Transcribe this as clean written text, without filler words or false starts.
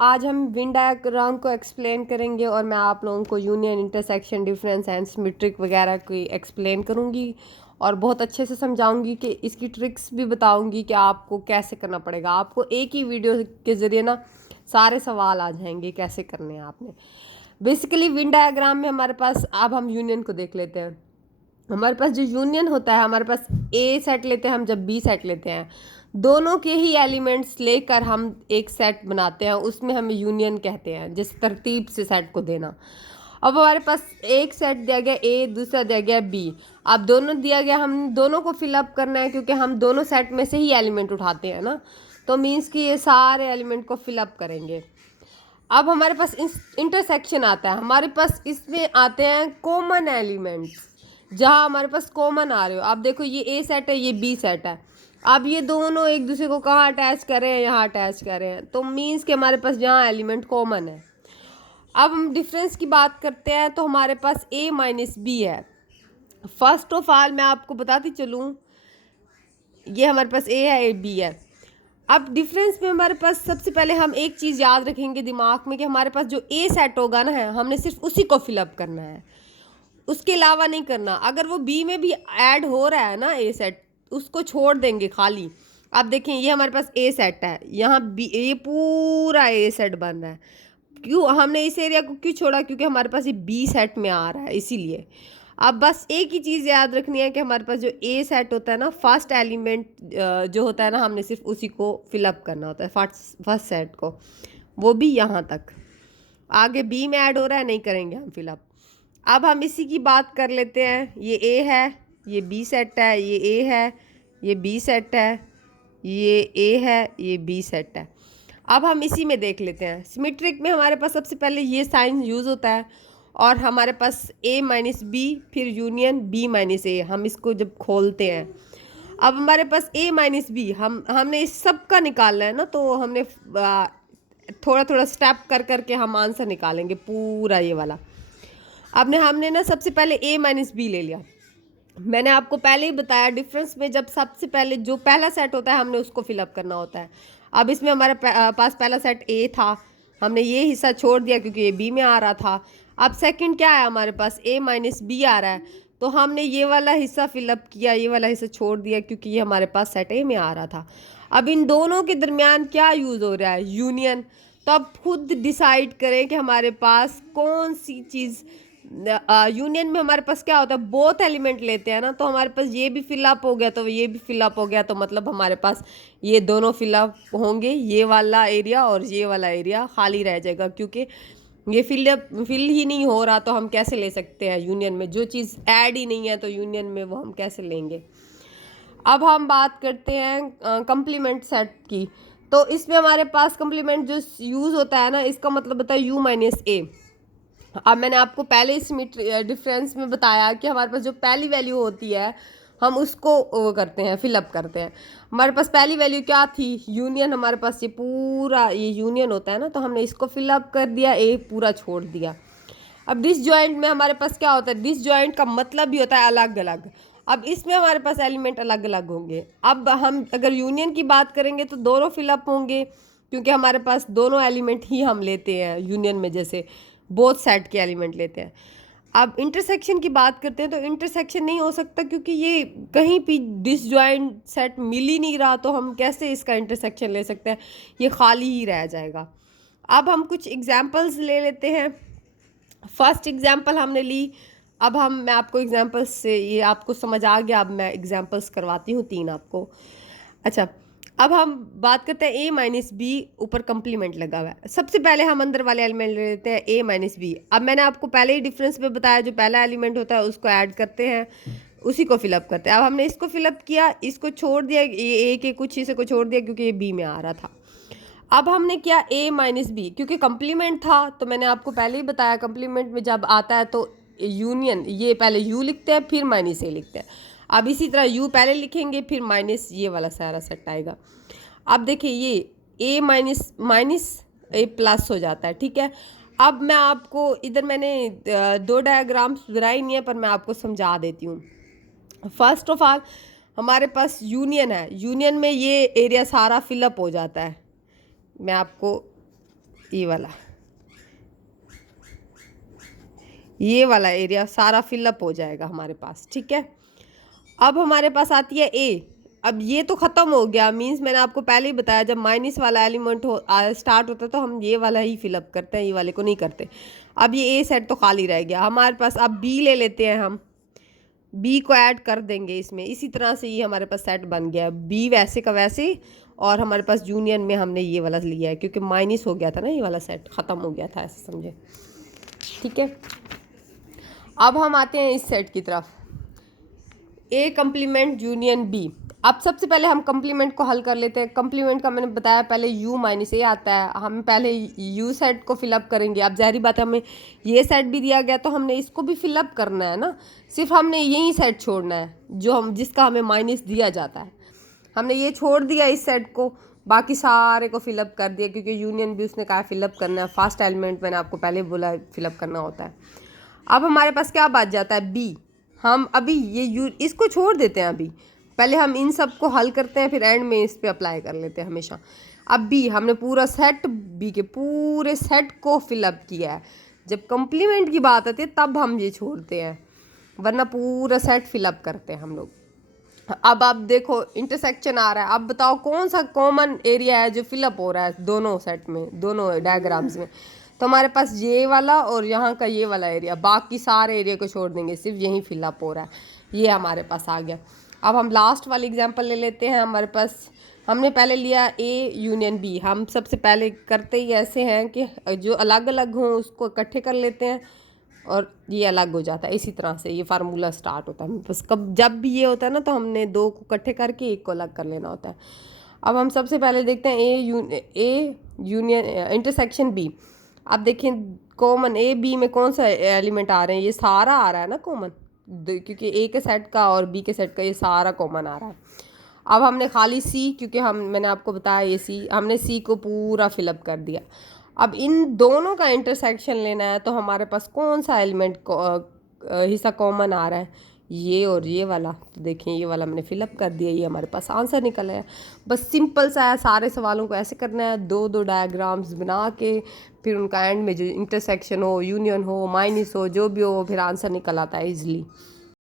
आज हम Venn diagram को एक्सप्लेन करेंगे और मैं आप लोगों को union, intersection, difference and symmetric वगैरह की एक्सप्लेन करूंगी और बहुत अच्छे से समझाऊंगी कि इसकी ट्रिक्स भी बताऊंगी कि आपको कैसे करना पड़ेगा। आपको एक ही वीडियो के ज़रिए ना सारे सवाल आ जाएंगे कैसे करने हैं आपने। बेसिकली वेन डायग्राम में हमारे पास, अब हम यूनियन को देख लेते हैं। हमारे पास जो यूनियन होता है, हमारे पास ए सेट लेते हैं हम, जब बी सेट लेते हैं, दोनों के ही एलिमेंट्स लेकर हम एक सेट बनाते हैं, उसमें हम यूनियन कहते हैं। जिस तरतीब से सेट को देना। अब हमारे पास एक सेट दिया गया ए, दूसरा दिया गया बी। अब दोनों दिया गया, हम दोनों को फिलअप करना है क्योंकि हम दोनों सेट में से ही एलिमेंट उठाते हैं ना, तो मीन्स कि ये सारे एलिमेंट को फिलअप करेंगे। अब हमारे पास इंटरसेक्शन आता है, हमारे पास इसमें आते हैं कॉमन एलिमेंट्स, जहाँ हमारे पास कॉमन आ रहे हो। आप देखो ये ए सेट है, ये बी सेट है। अब ये दोनों एक दूसरे को कहाँ अटैच कर रहे हैं, यहाँ अटैच कर रहे हैं, तो मीन्स कि हमारे पास यहाँ एलिमेंट कॉमन है। अब हम डिफरेंस की बात करते हैं तो हमारे पास ए माइनस बी है। फर्स्ट ऑफ ऑल मैं आपको बताती चलूँ, ये हमारे पास ए है, ए बी है। अब डिफरेंस में हमारे पास सबसे पहले हम एक चीज़ याद रखेंगे दिमाग में कि हमारे पास जो ए सेट होगा ना है, हमने सिर्फ उसी को फिलअप करना है, उसके अलावा नहीं करना। अगर वो बी में भी ऐड हो रहा है ना ए सेट, उसको छोड़ देंगे खाली। अब देखें ये हमारे पास ए सेट है, यहाँ बी, ये पूरा ए सेट बन रहा है। क्यों हमने इस एरिया को क्यों छोड़ा? क्योंकि हमारे पास ये बी सेट में आ रहा है, इसीलिए। अब बस एक ही चीज़ याद रखनी है कि हमारे पास जो ए सेट होता है ना, फर्स्ट एलिमेंट जो होता है ना, हमने सिर्फ उसी को फिलअप करना होता है, फर्स्ट सेट को, वो भी यहाँ तक। आगे बी में ऐड हो रहा है, नहीं करेंगे हम फिलअप। अब हम इसी की बात कर लेते हैं। ये ए है, ये बी सेट है, ये ए है, ये बी सेट है, ये ए है, ये बी सेट है। अब हम इसी में देख लेते हैं। सिमेट्रिक में हमारे पास सबसे पहले ये साइन यूज़ होता है और हमारे पास ए माइनस बी, फिर यूनियन बी माइनस ए। हम इसको जब खोलते हैं, अब हमारे पास ए माइनस बी, हमने इस सब का निकालना है ना, तो हमने थोड़ा थोड़ा स्टेप कर करके हम आंसर निकालेंगे पूरा ये वाला। अब हमने ना सबसे पहले ए माइनस बी ले लिया। मैंने आपको पहले ही बताया डिफरेंस में जब सबसे पहले जो पहला सेट होता है हमने उसको फिलअप करना होता है। अब इसमें हमारे पास पहला सेट ए था, हमने ये हिस्सा छोड़ दिया क्योंकि ये बी में आ रहा था। अब सेकंड क्या है, हमारे पास ए माइनस बी आ रहा है, तो हमने ये वाला हिस्सा फिलअप किया, ये वाला हिस्सा छोड़ दिया क्योंकि ये हमारे पास सेट ए में आ रहा था। अब इन दोनों के दरमियान क्या यूज़ हो रहा है, यूनियन। तो अब खुद डिसाइड करें कि हमारे पास कौन सी चीज़। यूनियन में हमारे पास क्या होता है, बोथ एलिमेंट लेते हैं ना, तो हमारे पास ये भी फिलअप हो गया तो ये भी फिलअप हो गया, तो मतलब हमारे पास ये दोनों फिलअप होंगे, ये वाला एरिया और ये वाला एरिया खाली रह जाएगा क्योंकि ये फिल ही नहीं हो रहा, तो हम कैसे ले सकते हैं यूनियन में? जो चीज़ ऐड ही नहीं है तो यूनियन में वो हम कैसे लेंगे? अब हम बात करते हैं कंप्लीमेंट सेट की। तो इसमें हमारे पास कंप्लीमेंट जो यूज़ होता है ना, इसका मतलब होता है यू माइनस ए। अब मैंने आपको पहले इस डिफरेंस में बताया कि हमारे पास जो पहली वैल्यू होती है हम उसको वो करते हैं, फिलअप करते हैं। हमारे पास पहली वैल्यू क्या थी, यूनियन। हमारे पास ये पूरा ये यूनियन होता है ना, तो हमने इसको फिलअप कर दिया, ए पूरा छोड़ दिया। अब डिसजॉइंट में हमारे पास क्या होता है, डिसजॉइंट का मतलब भी होता है अलग अलग। अब इसमें हमारे पास एलिमेंट अलग अलग होंगे। अब हम अगर यूनियन की बात करेंगे तो दोनों फिलअप होंगे क्योंकि हमारे पास दोनों एलिमेंट ही हम लेते हैं यूनियन में, जैसे बोथ सेट के एलिमेंट लेते हैं। अब इंटरसेक्शन की बात करते हैं तो इंटरसेक्शन नहीं हो सकता क्योंकि ये कहीं भी डिसजॉइंट सेट मिल ही नहीं रहा, तो हम कैसे इसका इंटरसेक्शन ले सकते हैं, ये खाली ही रह जाएगा। अब हम कुछ एग्जांपल्स ले लेते हैं। फर्स्ट एग्जांपल हमने ली। अब मैं आपको एग्जांपल्स से ये आपको समझ आ गया। अब मैं एग्जांपल्स करवाती हूँ 3 आपको। अच्छा, अब हम बात करते हैं ए माइनस बी, ऊपर कंप्लीमेंट लगा हुआ है। सबसे पहले हम अंदर वाले एलिमेंट ले लेते हैं ए माइनस बी। अब मैंने आपको पहले ही डिफरेंस में बताया, जो पहला एलिमेंट होता है उसको ऐड करते हैं, उसी को फिलअप करते हैं। अब हमने इसको फिलअप किया, इसको छोड़ दिया, ये ए के कुछ हिस्से को छोड़ दिया क्योंकि ये बी में आ रहा था। अब हमने किया ए माइनस बी, क्योंकि कंप्लीमेंट था, तो मैंने आपको पहले ही बताया कंप्लीमेंट में जब आता है तो यूनियन, ये पहले यू लिखते हैं फिर माइनस ए लिखते हैं। अब इसी तरह यू पहले लिखेंगे फिर माइनस ये वाला सारा सेट आएगा। अब देखिए ये ए माइनस माइनस ए प्लस हो जाता है, ठीक है। अब मैं आपको इधर मैंने 2 डायग्राम्स बनाई नहीं है, पर मैं आपको समझा देती हूँ। फर्स्ट ऑफ ऑल हमारे पास यूनियन है, यूनियन में ये एरिया सारा फिलअप हो जाता है। मैं आपको ये वाला एरिया सारा फिलअप हो जाएगा हमारे पास, ठीक है। अब हमारे पास आती है ए। अब ये तो ख़त्म हो गया, मींस मैंने आपको पहले ही बताया जब माइनस वाला एलिमेंट स्टार्ट होता है तो हम ये वाला ही फिलअप करते हैं, ये वाले को नहीं करते। अब ये ए सेट तो खाली रह गया हमारे पास। अब बी ले लेते हैं, हम बी को ऐड कर देंगे इसमें। इसी तरह से ये हमारे पास सेट बन गया, बी वैसे का वैसे। और हमारे पास यूनियन में हमने ये वाला लिया है क्योंकि माइनस हो गया था ना, ये वाला सेट ख़त्म हो गया था, ऐसे समझे, ठीक है। अब हम आते हैं इस सेट की तरफ, ए कम्प्लीमेंट यूनियन बी। अब सबसे पहले हम कम्प्लीमेंट को हल कर लेते हैं। कम्प्लीमेंट का मैंने बताया पहले u माइनस ए आता है, हम पहले u सेट को फिलअप करेंगे। अब ज़ाहिर बात है हमें ये सेट भी दिया गया तो हमने इसको भी फिलअप करना है ना, सिर्फ हमने यही सेट छोड़ना है जो जिसका हमें माइनस दिया जाता है। हमने ये छोड़ दिया इस सेट को, बाकी सारे को फिलअप कर दिया क्योंकि यूनियन भी उसने कहा फिलअप करना है। फर्स्ट एलिमेंट मैंने आपको पहले बोला फिलअप करना होता है। अब हमारे पास क्या बच जाता है, बी। हम अभी ये इसको छोड़ देते हैं, अभी पहले हम इन सब को हल करते हैं फिर एंड में इस पे अप्लाई कर लेते हैं हमेशा। अब बी हमने पूरा सेट, बी के पूरे सेट को फिलअप किया है। जब कम्प्लीमेंट की बात आती है तब हम ये छोड़ते हैं, वरना पूरा सेट फिलअप करते हैं हम लोग। अब आप देखो इंटरसेक्शन आ रहा है, अब बताओ कौन सा कॉमन एरिया है जो फिलअप हो रहा है दोनों सेट में, दोनों डायग्राम्स में। तो हमारे पास ये वाला और यहाँ का ये वाला एरिया, बाकी सारे एरिया को छोड़ देंगे, सिर्फ यही फिलअप हो रहा है। ये हमारे पास आ गया। अब हम लास्ट वाली एग्जांपल ले लेते हैं। हमारे पास हमने पहले लिया ए यूनियन बी। हम सबसे पहले करते ही ऐसे हैं कि जो अलग अलग हों उसको इकट्ठे कर लेते हैं और ये अलग हो जाता है। इसी तरह से ये फार्मूला स्टार्ट होता है। बस कब जब भी ये होता है ना तो हमने दो को इकट्ठे करके एक को अलग कर लेना होता है। अब हम सबसे पहले देखते हैं ए यूनियन इंटरसेक्शन बी। अब देखें कॉमन ए बी में कौन सा एलिमेंट आ रहे हैं, ये सारा आ रहा है ना कॉमन, क्योंकि ए के सेट का और बी के सेट का ये सारा कॉमन आ रहा है। अब हमने खाली सी, क्योंकि मैंने आपको बताया ये सी, हमने सी को पूरा फिलअप कर दिया। अब इन दोनों का इंटरसेक्शन लेना है तो हमारे पास कौन सा एलिमेंट हिस्सा कॉमन आ रहा है, ये और ये वाला। तो देखें ये वाला मैंने फिलअप कर दिया, ये हमारे पास आंसर निकल आया। बस सिंपल सा है, सारे सवालों को ऐसे करना है, दो दो डायग्राम्स बना के फिर उनका एंड में जो इंटरसेक्शन हो, यूनियन हो, माइनस हो, जो भी हो, फिर आंसर निकल आता है ईजिली।